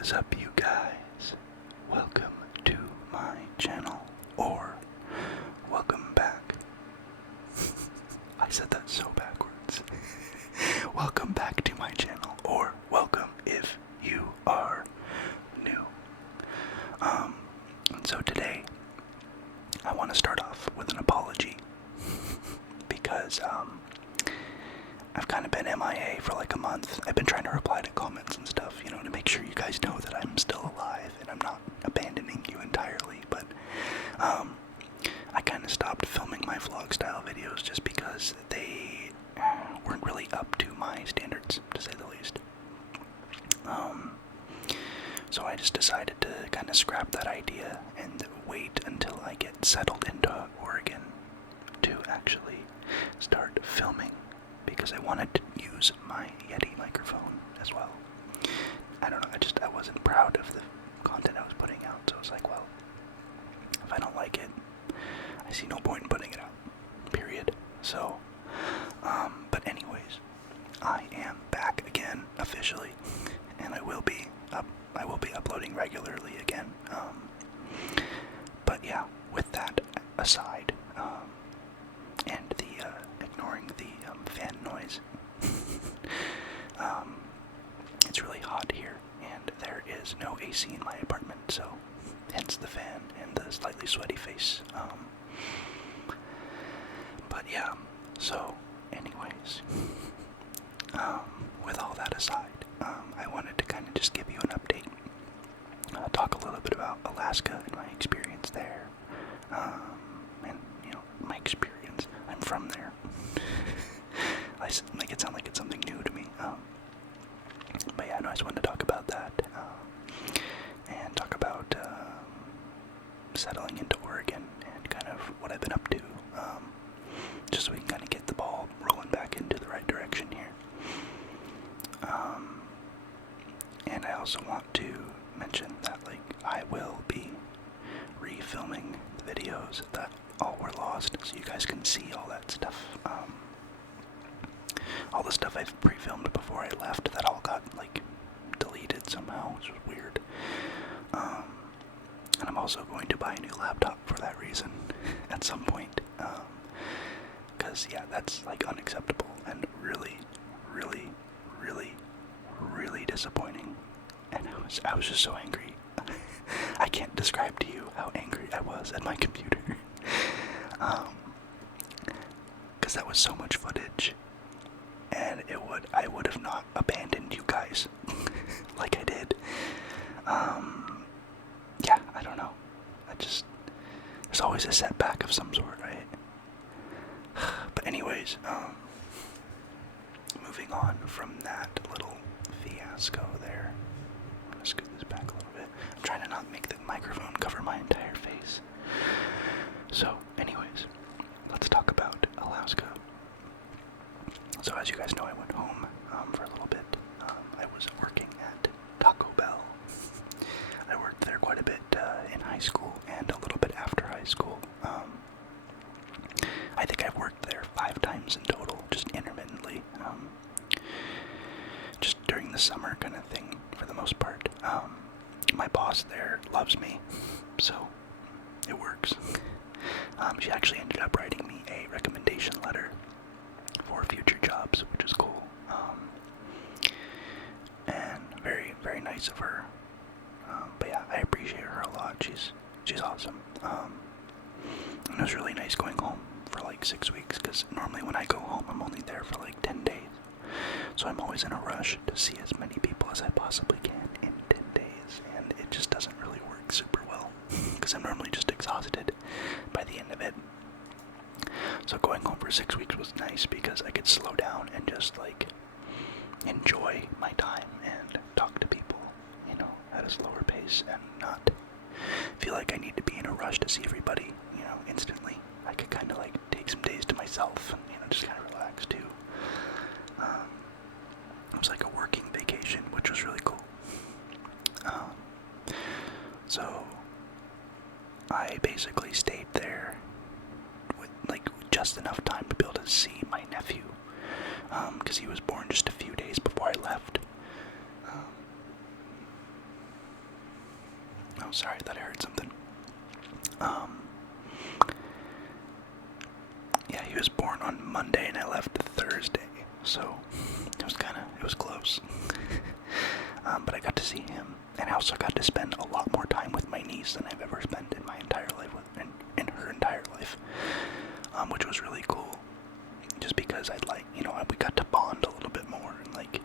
is up, you guys? Welcome to my channel, or welcome back. I said that so backwards. Welcome back to my channel, or welcome if you are new. And so today, I want to start off with an apology, because, I've kind of been MIA for like a month. I've been trying to reply to comments and stuff, you know, to make sure you guys know that I'm still alive and I'm not abandoning you entirely, but, I kind of stopped filming my vlog style videos just because they weren't really up to my standards, to say the least. So I just decided to kind of scrap that idea and wait until I get settled into Oregon to actually start filming, because I wanted to use my Yeti microphone as well. I don't know, I wasn't proud of the content I was putting out, so I was like, well, if I don't like it, I see no point in putting it out, period. So, but anyways, I am back again, officially, and I will be uploading regularly again. But yeah, with that aside, and ignoring the fan noise, it's really hot here, and there is no AC in my apartment, so hence the fan and the slightly sweaty face. But yeah, so anyways, with all that aside, I wanted to kind of just give you an update, talk a little bit about Alaska and my experience there, and, you know, my experience. I'm from there. I make it sound like it's something new to me, but yeah, no, I just wanted to talk about that, and talk about, settling into Oregon, and kind of what I've been up to, just so we can kind of get the ball rolling back into the right direction here. And I also want to mention that, like, I will be refilming the videos that all were lost, so you guys can see all that stuff, all the stuff I've pre-filmed before I left that all got, like, deleted somehow, which was weird. And I'm also going to buy a new laptop for that reason at some point, because, yeah, that's, like, unacceptable and really, really, really, really disappointing. And I was just so angry. I can't describe to you how angry I was at my computer, because that was so much footage, and I would have not abandoned you guys like I did. Yeah, I don't know. There's always a setback of some sort, right? But anyways, moving on from that little fiasco there. I'm gonna scoot this back a little bit. I'm trying to not make the microphone cover my entire face. So, anyways, let's talk about Alaska. So, as you guys know, I went home for a little bit. I was working at Taco Bell. I worked there quite a bit in high school and a little bit after high school. I think I've worked there 5 times in total, just intermittently. Just during the summer kind of thing, for the most part. My boss there loves me, so it works. She actually ended up writing me a recommendation letter for future jobs, which is cool. And very, very nice of her. But yeah, I appreciate her a lot. She's awesome. And it was really nice going home for like 6 weeks, because normally when I go home, I'm only there for like 10 days. So I'm always in a rush to see as many people as I possibly can in 10 days, and it just doesn't really work super well, because I'm normally just exhausted by the end of it. So going home for 6 weeks was nice, because I could slow down and just, like, enjoy my time and talk to people, you know, at a slower pace, and not feel like I need to be in a rush to see everybody, you know, instantly. I could kind of, like, take some days to myself and, you know, just kind of relax too. It was like a working vacation, which was really cool. So I basically stayed there with, like, just enough time to be able to see my nephew, because he was born just a few days before I left. Oh, sorry, I thought I heard something. Yeah, he was born on Monday and I left Thursday, so it was close. But I got to see him, and I also got to spend a lot more time with my niece than I've ever spent in my entire life, in her entire life, which was really cool. Just because we got to bond a little bit more and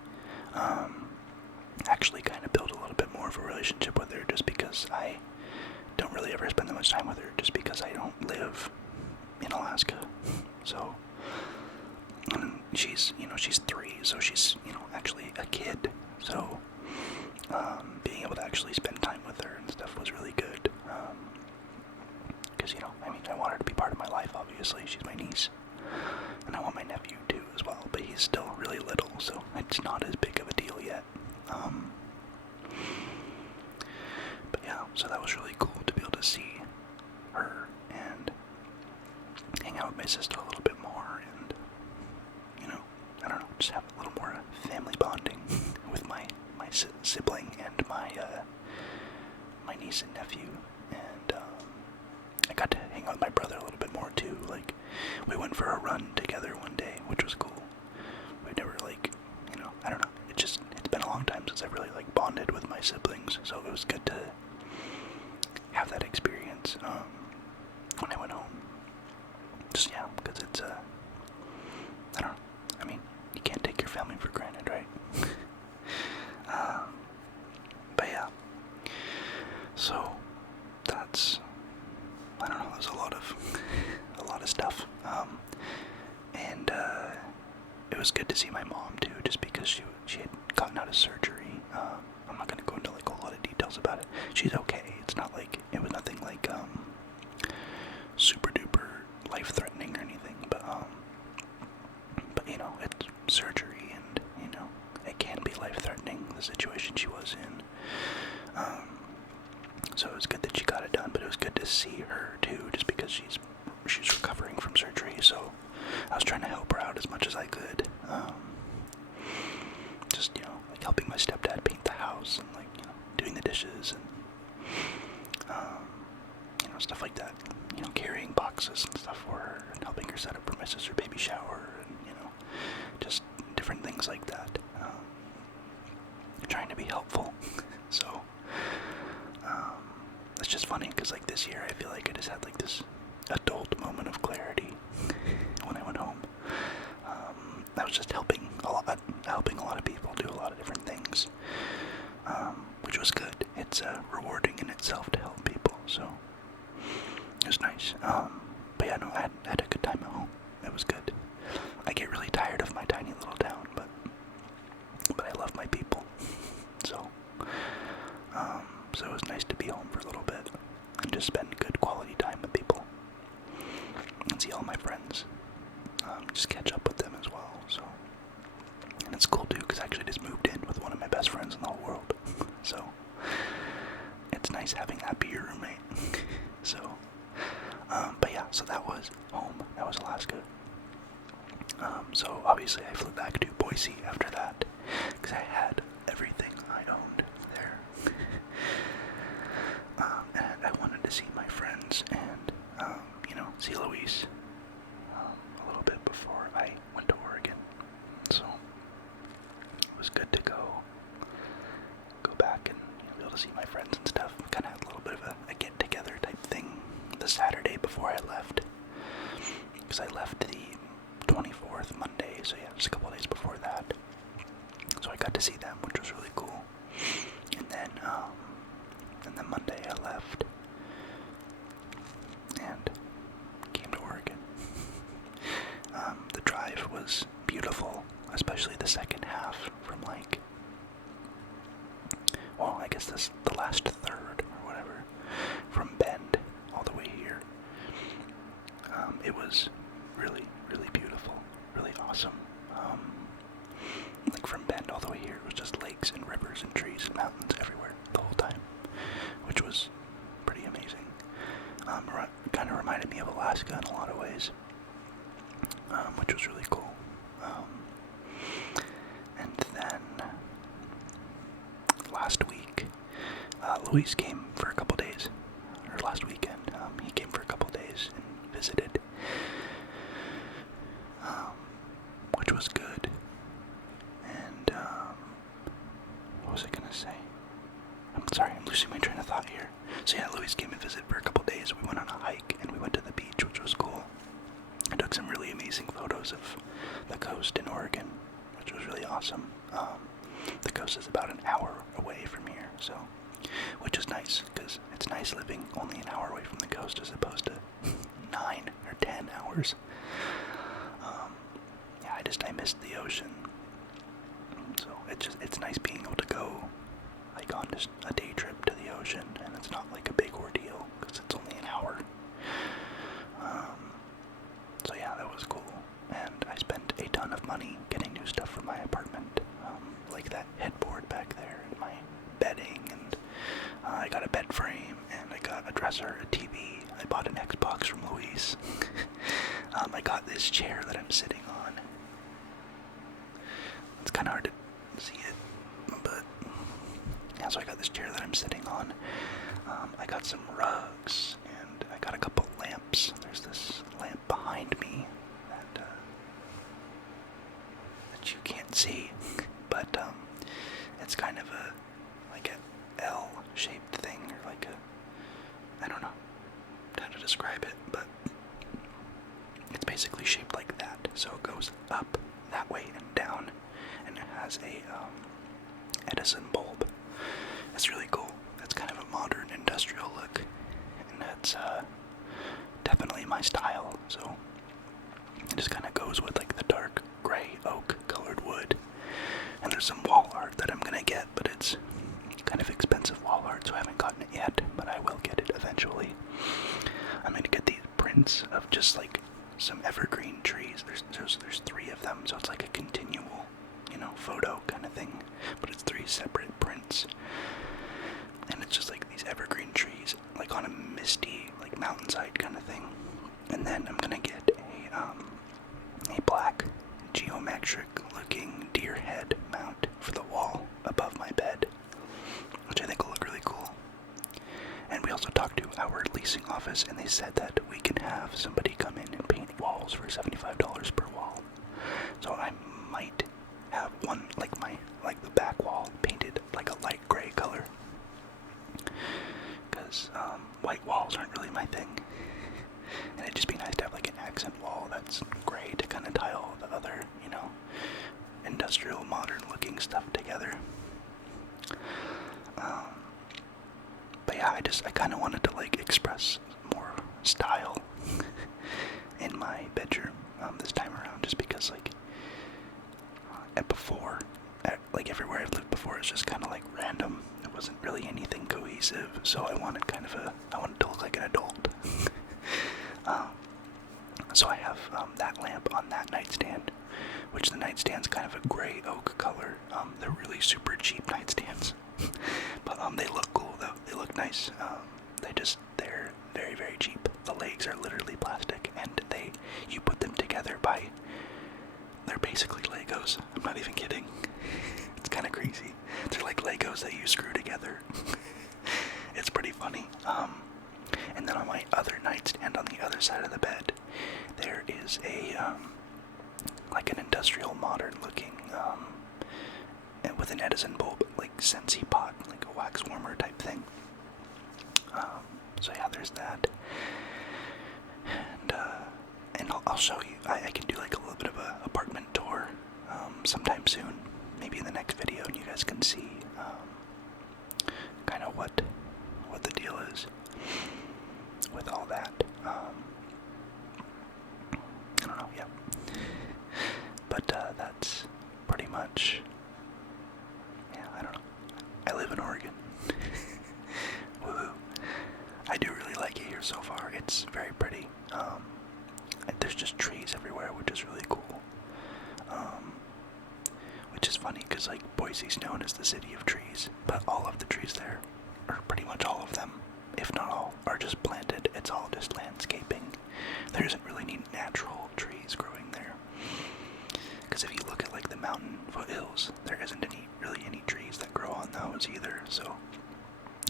actually kind of build a little bit more of a relationship with her. Just because I don't really ever spend that much time with her, just because I don't live in Alaska. So she's 3, so she's actually a kid. So being able to actually spend time with her and stuff was really good. Because I want her to be part of my life. Obviously, she's my niece, and I want my nephew too as well. But he's still really little, so it's not as big of a deal yet. But yeah, so that was really cool to be able to see her and hang out with my sister a little bit more, and I don't know, just have a little more family bonding with my sibling and my niece and nephew. And I got to hang out with my brother a little bit more too. Like, we went for a run together one day, which was cool. We've never I don't know, it's been a long time since I've really bonded with my siblings, so it was good to have that experience when I went home. Just, yeah, because it's, I don't know, I mean, you can't take your family for granted, right? But yeah, so that's, I don't know, there's a lot of stuff, and it was good to see my mom too, just because she had gotten out of surgery. I'm not gonna go into a lot of details about it. She's okay. It's not it was nothing super duper life threatening or anything, but it's surgery, and it can be life threatening, the situation she was in. So it was good that she got it done, but it was good to see her too, just because she's recovering from surgery. So I was trying to help her out as much as I could. Just helping my stepdad paint the house, and doing the dishes, and stuff like that. Carrying boxes and stuff for her, and helping her set up for my sister's baby shower, and just different things like that. Trying to be helpful. So it's just funny because this year I feel like I just had this adult moment of clarity when I went home. I was just helping a lot of people do a lot of different things, which was good. It's rewarding in itself to help people, so it was nice. But yeah, no, I had a good time at home. It was good. I get really tired of my tiny little town, but I love my people. So it was nice to be home for a little bit and just spend good quality time with people and see all my friends. Just catch up with them as well. So, and it's cool too, because I actually just moved in with one of my best friends in the whole world. So it's nice having that be your roommate. So, but yeah, so that was home. That was Alaska. So obviously I flew back to Boise after that, because I had everything I owned there. And I wanted to see my friends and, see Louise a little bit before I went to Oregon. So it was good to go back and be able to see my friends and stuff. Kind of had a little bit of a get-together type thing the Saturday before I left, because I left the 24th Monday, so yeah, just a couple of days before that. So I got to see them, which was really cool. And then Monday I left and came to Oregon. The drive was beautiful, especially the second half from I guess this the last third or whatever, from Bend all the way here. It was really, really beautiful, really awesome. From Bend all the way here, it was just lakes and rivers and trees and mountains everywhere the whole time, which was pretty amazing. Kind of reminded me of Alaska in a lot of ways, which was really cool. And then last week, Louise came for a couple days and visited, which was good. And what was I gonna say? I'm sorry, I'm losing my train of thought here. So yeah, Louis came and visited for a couple days. We went on a hike and we went to the beach, which was cool. I took some really amazing photos of the coast in Oregon, which was really awesome. The coast is about an hour away from here, so, which is nice, because it's nice living only an hour away from the coast as opposed to 9 or 10 hours. Yeah, I missed the ocean. So it's nice being able to go like on just a day trip to the ocean, and it's not like a big ordeal because it's only an hour. So yeah, that was cool, and I spent a ton of money getting new stuff for my apartment, like that headboard back there, and my bedding, and I got a bed frame, and I got a dresser, a TV. I bought an Xbox from Luis. I got this chair that I'm sitting on. It's kind of hard to see it, but yeah, so I got this chair that I'm sitting on. I got some rugs, and I got a couple lamps. There's this lamp behind me that you can't see, but it's kind of like a L-shaped thing, or like I don't know how to describe it, but it's basically shaped like that. So it goes up that way and down, and it has a Edison bulb. It's really cool. It's kind of a modern industrial look, and that's definitely my style. So it just kind of goes with like the dark gray oak colored wood. And there's some wall art that I'm gonna get, but it's kind of expensive wall art, so I haven't gotten it yet, but I will get it eventually. I'm gonna get these prints of just like some evergreen trees. There's 3 of them, so it's like a continual, photo kind of thing, but it's 3 separate prints. And it's just like these evergreen trees, like on a misty, like mountainside kind of thing. And then I'm gonna get a black geometric looking deer head mount for the wall above my bed, which I think will look really cool. And we also talked to our leasing office, and they said that we can have somebody come in and paint walls for $75 per wall. So I might have one, like the back wall painted like a light gray color, because white walls aren't really my thing, and it'd just be nice to have like an accent wall that's gray to kind of tie all the other, industrial modern looking stuff together. But yeah, I kind of wanted to like express more style in my bedroom this time around, just because like like everywhere I've lived before, it's just kind of like random. It wasn't really anything cohesive, so I wanted to look like an adult. So I have that lamp on that nightstand, which the nightstand's kind of a gray oak color. They're really super cheap nightstands, but they look cool though. They look nice. They're very, very cheap. The legs are literally plastic, and you put them together they're basically Legos. I'm not even kidding. It's kind of crazy. They're like Legos that you screw together. It's pretty funny. And then on my other nightstand on the other side of the bed, there is like an industrial modern looking, with an Edison bulb, like Sensi pot, like a wax warmer type thing. So yeah, there's that. And I'll show you. I can do like a little bit of a apartment tour sometime soon, maybe in the next video, and you guys can see kind of what the deal is with all that. I don't know, yeah. But that's pretty much, yeah, I don't know. I live in Oregon. Woohoo. I do really like it here so far. It's very pretty. There's just trees everywhere, which is really cool. Which is funny, because like Boise's known as the city of trees, but all of the trees there, or pretty much all of them, if not all, are just planted. It's all just landscaping. There isn't really any natural trees growing there. Because if you look at like the mountain foothills, there isn't really any trees that grow on those either. So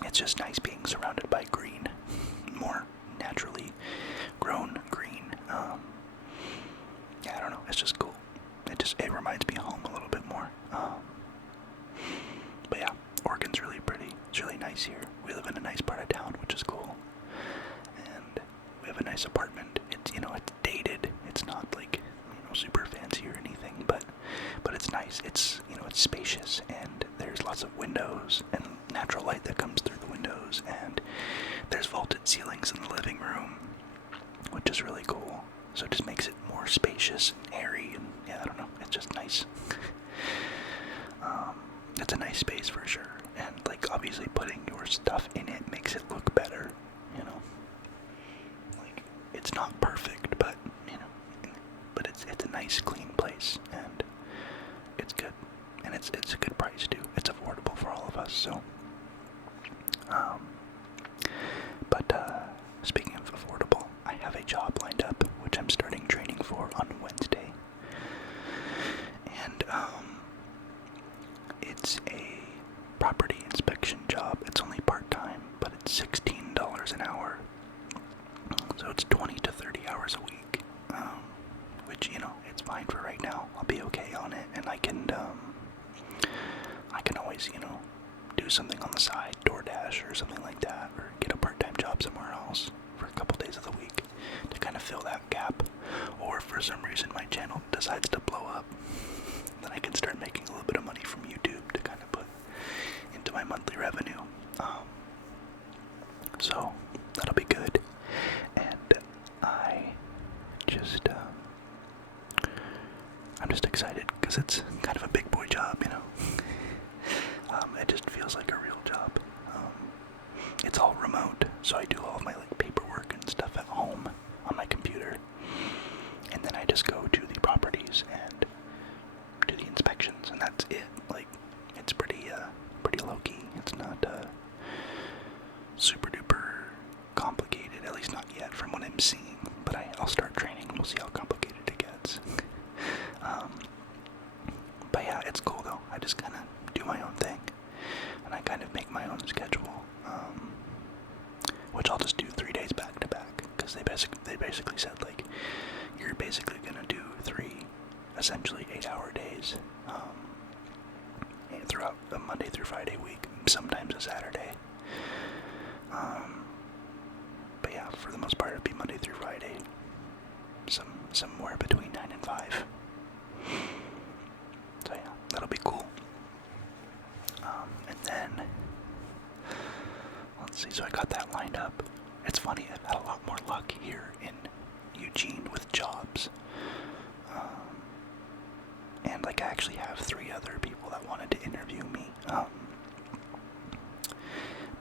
it's just nice being surrounded by green, more naturally grown green. Yeah, I don't know, it's just cool. It reminds me of home a little bit more. But yeah, Oregon's really pretty. It's really nice here. We live in a nice part of town, which is cool. And we have a nice apartment. It's it's dated. It's not like super fancy or anything, but it's nice. It's it's spacious, and there's lots of windows and natural light that comes through the windows, and there's vaulted ceilings in the living room, which is really cool. So it just makes it more spacious and airy, and yeah, I don't know, it's just nice. It's a nice space for sure, and like obviously putting your stuff in it makes it look better, Like, it's not perfect, but but it's a nice clean place, and it's good, and it's a good price too. It's affordable for all of us, so speaking of affordable, I have a job lined up, which I'm starting training for on Wednesday. And, it's a property inspection job. It's only part-time, but it's $16 an hour. So it's 20 to 30 hours a week, which, it's fine for right now. I'll be okay on it, and I can always, do something on the side, DoorDash or something like that, or get a part-time job somewhere else for a couple days of the week to kind of fill that gap. Or if for some reason my channel decides to blow up, then I can start making a little bit of money from YouTube to kind of put into my monthly revenue. So that'll be good. And I'm just excited because it's kind of a big boy job, It just feels like a real job. It's all remote, so I do all of my paperwork and stuff at home on my computer, and then I just go to the properties and do the inspections, and that's it. It's pretty low key. It's not super duper complicated, at least not yet from what I'm seeing. But I'll start training. We'll see how complicated it gets. But yeah, it's cool though. I just kind of do my own thing, and I kind of make my own schedule, which I'll just do 3 days back to back, because they basically said you're basically gonna do 3 essentially 8-hour days throughout a Monday through Friday week, sometimes a Saturday. But yeah, for the most part it'll be Monday through Friday, somewhere between 9 and 5. So yeah, that'll be cool. And then, let's see, so I got that lined up. It's funny, I've had a lot more luck here in Eugene with jobs. And I actually have 3 other people that wanted to interview me.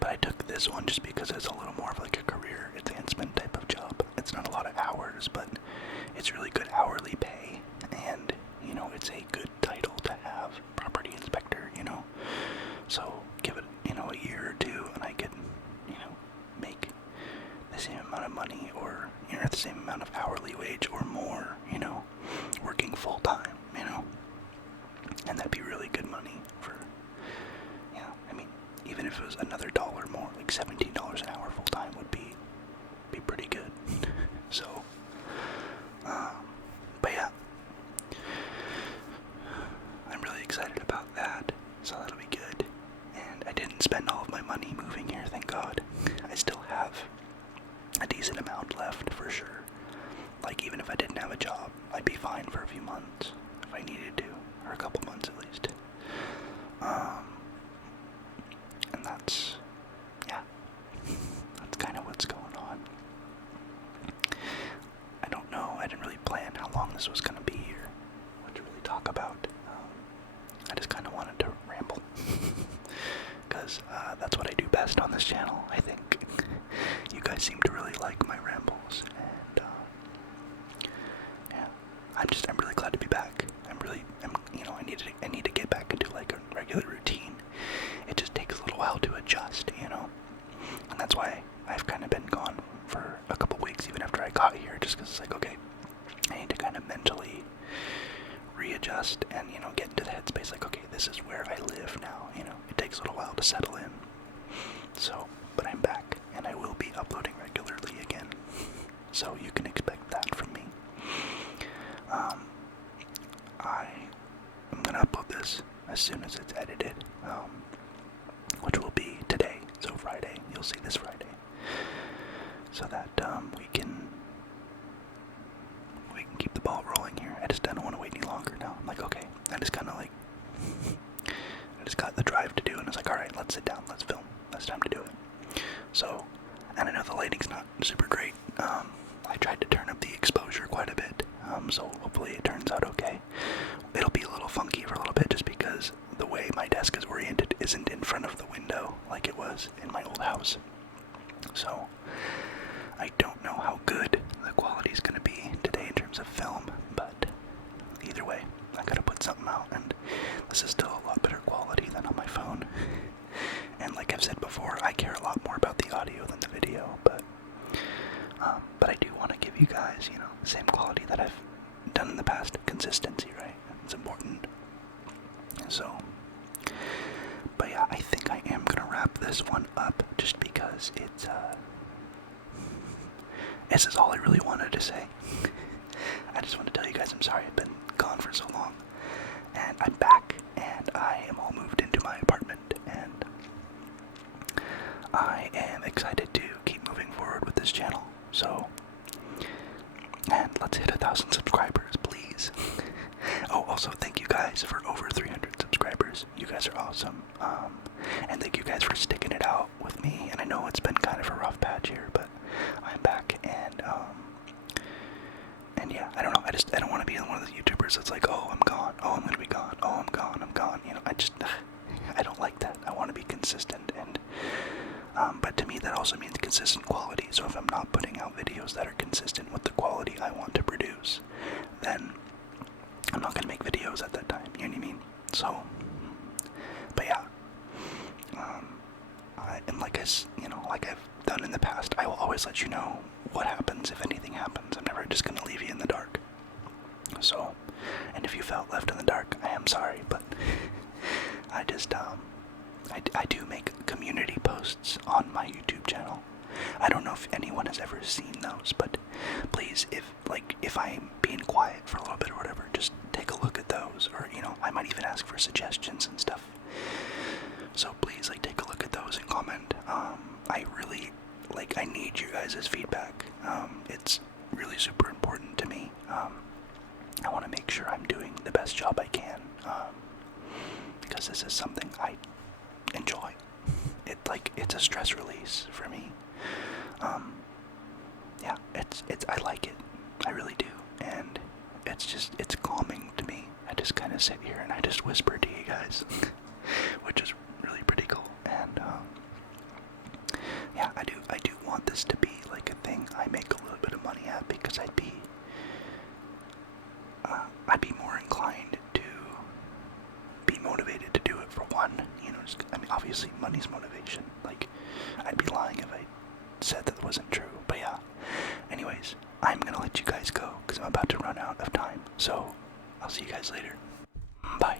But I took this one just because it's a little more of a career advancement type of job. It's not a lot of hours, but it's really good hourly pay, and it's a good title to have, property inspector. So give it a year or 2, and I could make the same amount of money, or the same amount of hourly wage or more, working full time, and that'd be really good money for, even if it was another $1 more, like $17 an hour full time would be pretty good. So, but yeah, I'm really excited about that, so that'll be good. And I didn't spend all of my money moving here, thank God. I still have a decent amount left for sure. Even if I didn't have a job, I'd be fine for a few months if I needed to, or a couple months at least. And that's kind of what's going on. I don't know, I didn't really plan how long this was going to be here, what to really talk about. I just kind of wanted to ramble, because that's what I do best on this channel, I think. You guys seem to really like my rambles, and yeah, I'm really glad to be back. I need to get back into a regular routine. It just takes a little while to adjust, and that's why I've kind of been gone for a couple weeks, even after I got here, just because it's okay, I need to kind of mentally readjust and, get into the headspace, okay, this is where I live now, it takes a little while to settle in. So, but I'm back, and I will be uploading regularly again. So you can expect that from me. I'm gonna upload this as soon as it's edited, which will be today, so Friday. You'll see this Friday, so that we can keep the ball rolling here. I just don't want to wait any longer now. I'm like, okay, I just kind of like, I just got the drive to do, and I was like, all right, let's sit down, let's film. It's time to do it. So, and I know the lighting's not super great. I tried to turn up the exposure quite a bit, so hopefully it turns out okay. It'll be a little funky for a little bit just because the way my desk is oriented isn't in front of the window like it was in my old house. So, I don't know how good the quality's gonna be today in terms of film, but either way, I gotta put something out, and this is still a lot better quality than on my phone. And like I've said before, I care a lot more about the audio than the video, but I do want to give you guys, the same quality that I've done in the past. Consistency, right? It's important. So, but yeah, I think I am gonna wrap this one up just because this is all I really wanted to say. I just want to tell you guys I'm sorry I've been gone for so long, and I'm back, and I am all moved into my apartment, and I am excited to keep moving forward with this channel. So, and let's hit 1,000 subscribers, please. Oh, also thank you guys for over 300 subscribers. You guys are awesome. And thank you guys for sticking it out with me. And I know it's been kind of a rough patch here, but I'm back, and yeah, I don't know. I don't want to be one of those YouTubers that's like, oh, I'm gone. Oh, I'm gonna be gone. Oh, I'm gone. I'm gone. I don't like that. I want to be consistent, and but to me that also means consistent quality. So if I'm not putting out videos that are consistent with the quality I want to produce, then I'm not gonna make videos at that time. You know what I mean? So, but yeah, and like I've done in the past, I will always let you know what happens if anything happens. I'm never just gonna leave you in the dark. So, and if you felt left in the dark, I am sorry, but I just I do make community posts on my YouTube channel. I don't know if anyone has ever seen those, but please, if I'm being quiet for a little bit or whatever, just take a look at those, or I might even ask for suggestions and stuff. So please, take a look at those and comment. I really I need you guys' feedback. It's really super important to me. I want to make sure I'm doing the best job I can, because this is something I enjoy. It's a stress release for me. Yeah, I like it. I really do. And it's calming to me. I just kind of sit here and I just whisper to you guys, which is really pretty cool. And yeah, I do want this to be a thing I make a little bit of money at, because I'd be more inclined to be motivated to do it. For one, obviously money's motivation. I'd be lying if I said that wasn't true. But yeah, anyways, I'm gonna let you guys go because I'm about to run out of time. So I'll see you guys later. Bye.